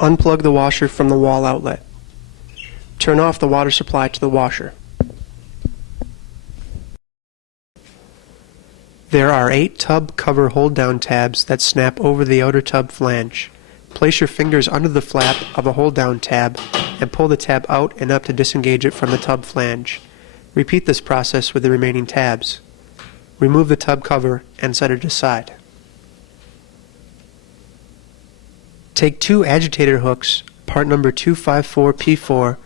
Unplug the washer from the wall outlet. Turn off the water supply to the washer. There are 8 tub cover hold-down tabs that snap over the outer tub flange. Place your fingers under the flap of a hold-down tab and pull the tab out and up to disengage it from the tub flange. Repeat this process with the remaining tabs. Remove the tub cover and set it aside. Take 2 agitator hooks, part number 254P4,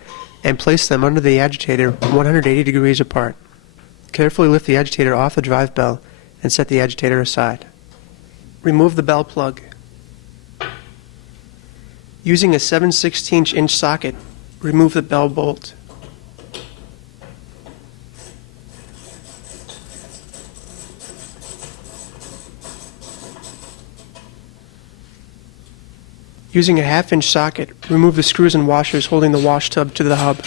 and place them under the agitator 180 degrees apart. Carefully lift the agitator off the drive bell and set the agitator aside. Remove the bell plug. Using a 7/16" socket, remove the bell bolt. Using a 1/2" socket, remove the screws and washers holding the wash tub to the hub.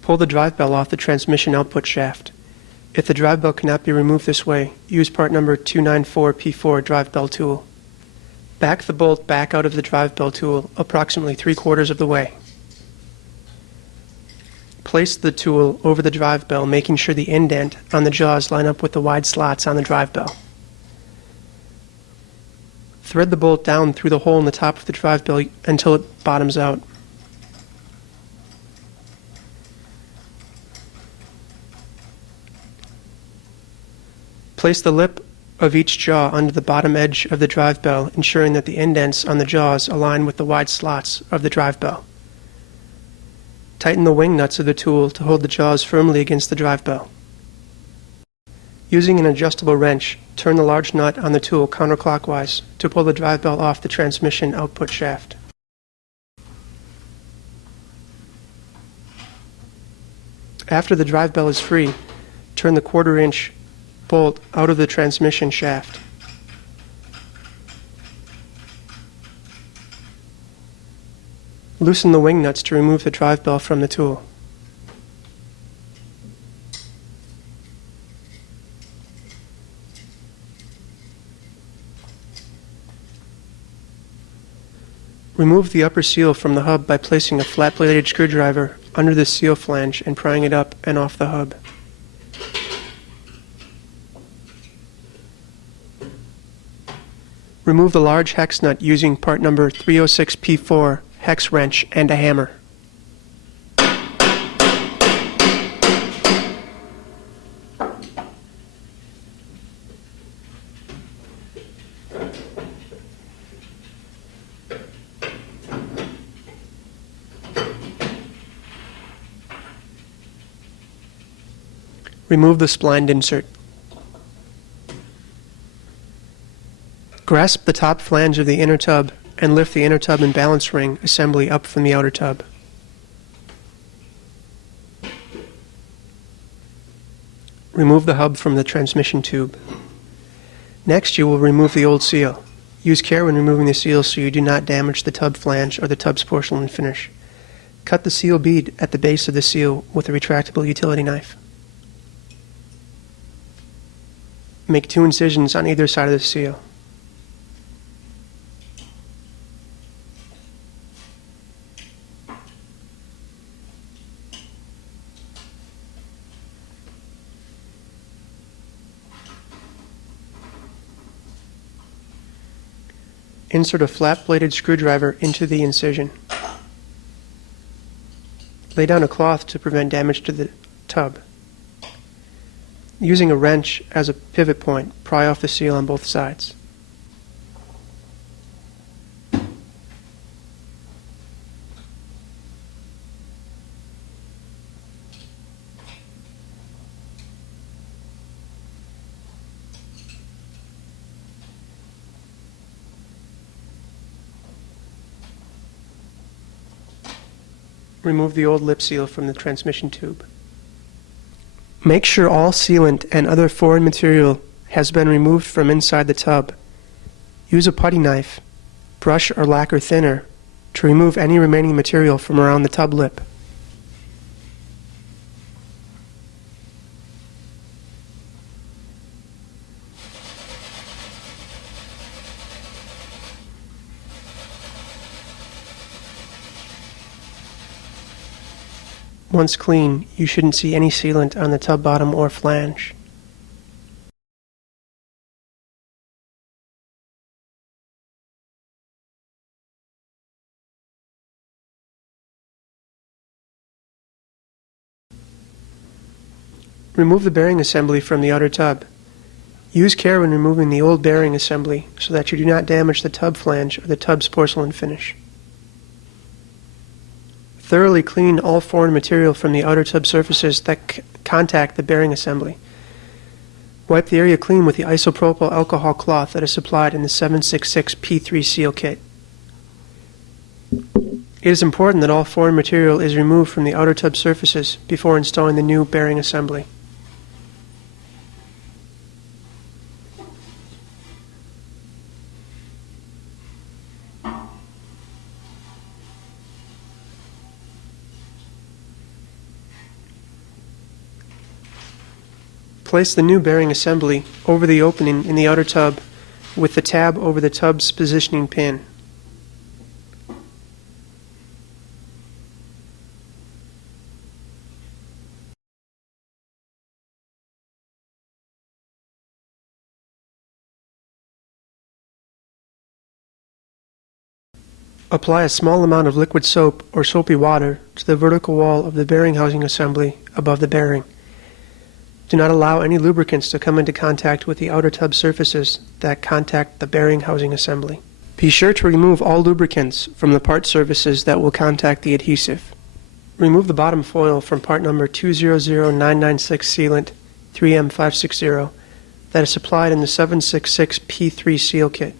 Pull the drive bell off the transmission output shaft. If the drive bell cannot be removed this way, use part number 294P4 drive bell tool. Back the bolt back out of the drive bell tool approximately 3/4 of the way. Place the tool over the drive bell, making sure the indent on the jaws line up with the wide slots on the drive bell. Thread the bolt down through the hole in the top of the drive bell until it bottoms out. Place the lip of each jaw under the bottom edge of the drive bell, ensuring that the indents on the jaws align with the wide slots of the drive bell. Tighten the wing nuts of the tool to hold the jaws firmly against the drive bell. Using an adjustable wrench, turn the large nut on the tool counterclockwise to pull the drive bell off the transmission output shaft. After the drive bell is free, turn the 1/4" bolt out of the transmission shaft. Loosen the wing nuts to remove the drive bell from the tool. Remove the upper seal from the hub by placing a flat-bladed screwdriver under the seal flange and prying it up and off the hub. Remove the large hex nut using part number 306P4 hex wrench and a hammer. Remove the splined insert. Grasp the top flange of the inner tub and lift the inner tub and balance ring assembly up from the outer tub. Remove the hub from the transmission tube. Next, you will remove the old seal. Use care when removing the seal so you do not damage the tub flange or the tub's porcelain finish. Cut the seal bead at the base of the seal with a retractable utility knife. Make 2 incisions on either side of the seal. Insert a flat-bladed screwdriver into the incision. Lay down a cloth to prevent damage to the tub. Using a wrench as a pivot point, pry off the seal on both sides. Remove the old lip seal from the transmission tube. Make sure all sealant and other foreign material has been removed from inside the tub. Use a putty knife, brush or lacquer thinner to remove any remaining material from around the tub lip. Once clean, you shouldn't see any sealant on the tub bottom or flange. Remove the bearing assembly from the outer tub. Use care when removing the old bearing assembly so that you do not damage the tub flange or the tub's porcelain finish. Thoroughly clean all foreign material from the outer tub surfaces that contact the bearing assembly. Wipe the area clean with the isopropyl alcohol cloth that is supplied in the 766 P3 seal kit. It is important that all foreign material is removed from the outer tub surfaces before installing the new bearing assembly. Place the new bearing assembly over the opening in the outer tub with the tab over the tub's positioning pin. Apply a small amount of liquid soap or soapy water to the vertical wall of the bearing housing assembly above the bearing. Do not allow any lubricants to come into contact with the outer tub surfaces that contact the bearing housing assembly. Be sure to remove all lubricants from the part surfaces that will contact the adhesive. Remove the bottom foil from part number 200996 sealant 3M560 that is supplied in the 766 P3 seal kit.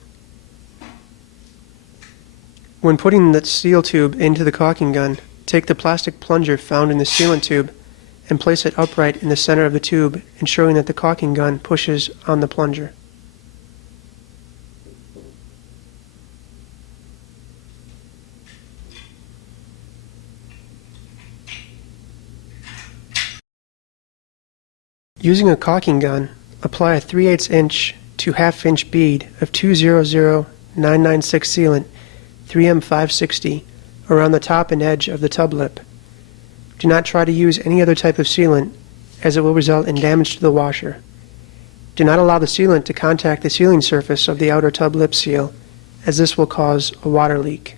When putting the seal tube into the caulking gun, take the plastic plunger found in the sealant tube and place it upright in the center of the tube, ensuring that the caulking gun pushes on the plunger. Using a caulking gun, apply a 3/8 inch to 1/2 inch bead of 200996 sealant 3M560 around the top and edge of the tub lip. Do not try to use any other type of sealant, as it will result in damage to the washer. Do not allow the sealant to contact the sealing surface of the outer tub lip seal, as this will cause a water leak.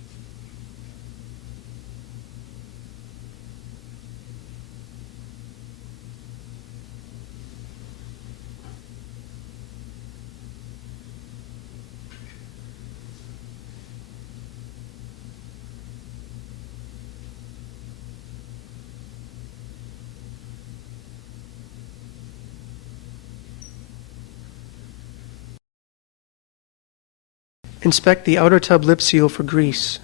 Inspect the outer tub lip seal for grease.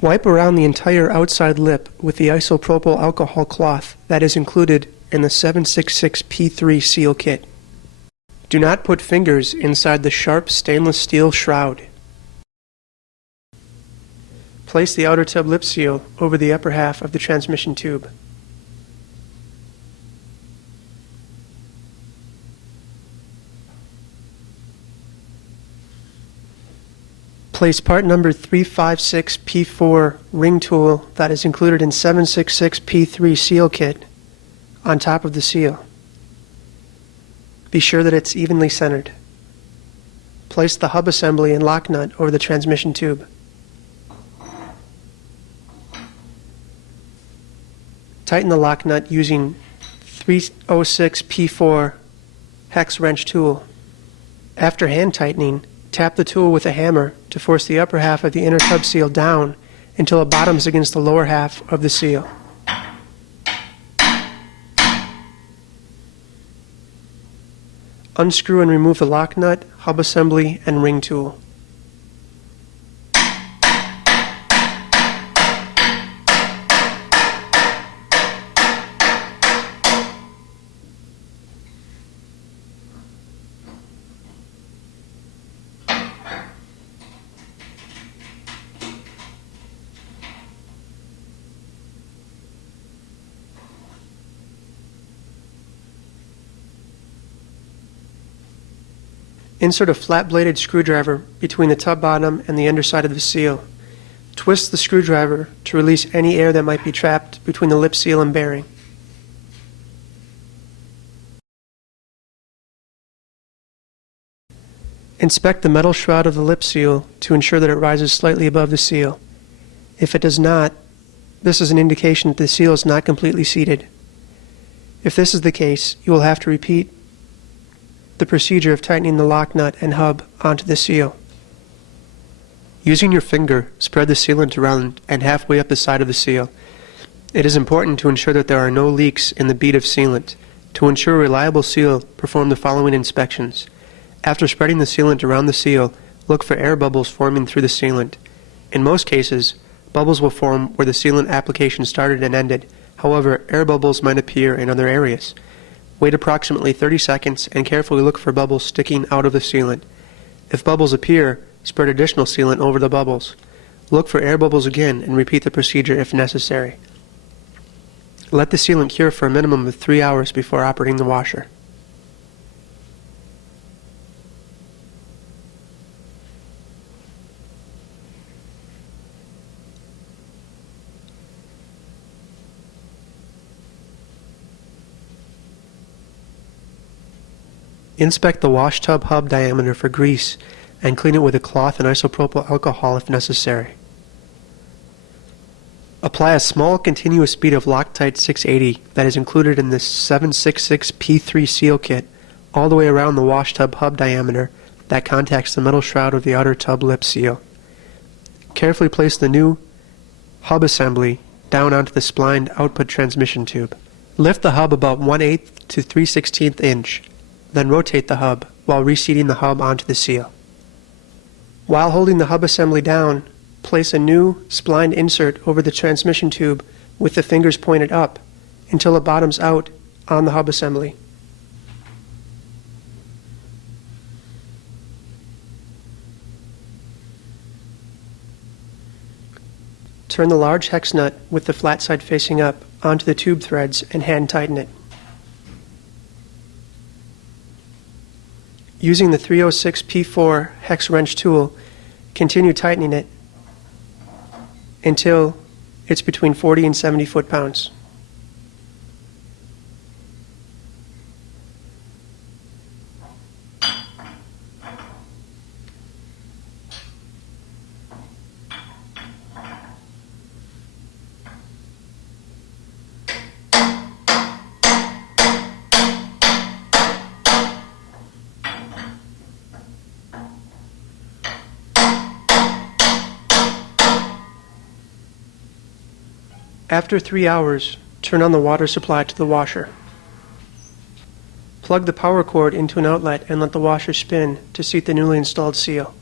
Wipe around the entire outside lip with the isopropyl alcohol cloth that is included in the 766 P3 seal kit. Do not put fingers inside the sharp stainless steel shroud. Place the outer tub lip seal over the upper half of the transmission tube. Place part number 356 P4 ring tool that is included in 766 P3 seal kit on top of the seal. Be sure that it's evenly centered. Place the hub assembly and lock nut over the transmission tube. Tighten the lock nut using 306 P4 hex wrench tool. After hand tightening, tap the tool with a hammer to force the upper half of the inner tub seal down until it bottoms against the lower half of the seal. Unscrew and remove the lock nut, hub assembly, and ring tool. Insert a flat-bladed screwdriver between the tub bottom and the underside of the seal. Twist the screwdriver to release any air that might be trapped between the lip seal and bearing. Inspect the metal shroud of the lip seal to ensure that it rises slightly above the seal. If it does not, this is an indication that the seal is not completely seated. If this is the case, you will have to repeat the procedure of tightening the lock nut and hub onto the seal. Using your finger, spread the sealant around and halfway up the side of the seal. It is important to ensure that there are no leaks in the bead of sealant. To ensure a reliable seal, perform the following inspections. After spreading the sealant around the seal, look for air bubbles forming through the sealant. In most cases, bubbles will form where the sealant application started and ended. However, air bubbles might appear in other areas. Wait approximately 30 seconds and carefully look for bubbles sticking out of the sealant. If bubbles appear, spread additional sealant over the bubbles. Look for air bubbles again and repeat the procedure if necessary. Let the sealant cure for a minimum of 3 hours before operating the washer. Inspect the wash tub hub diameter for grease and clean it with a cloth and isopropyl alcohol if necessary. Apply a small continuous bead of Loctite 680 that is included in this 766 P3 seal kit all the way around the wash tub hub diameter that contacts the metal shroud of the outer tub lip seal. Carefully place the new hub assembly down onto the splined output transmission tube. Lift the hub about 1/8 to 3/16 inch. Then rotate the hub while reseating the hub onto the seal. While holding the hub assembly down, place a new splined insert over the transmission tube with the fingers pointed up until it bottoms out on the hub assembly. Turn the large hex nut with the flat side facing up onto the tube threads and hand tighten it. Using the 306 P4 hex wrench tool, continue tightening it until it's between 40 and 70 foot-pounds. After 3 hours, turn on the water supply to the washer. Plug the power cord into an outlet and let the washer spin to seat the newly installed seal.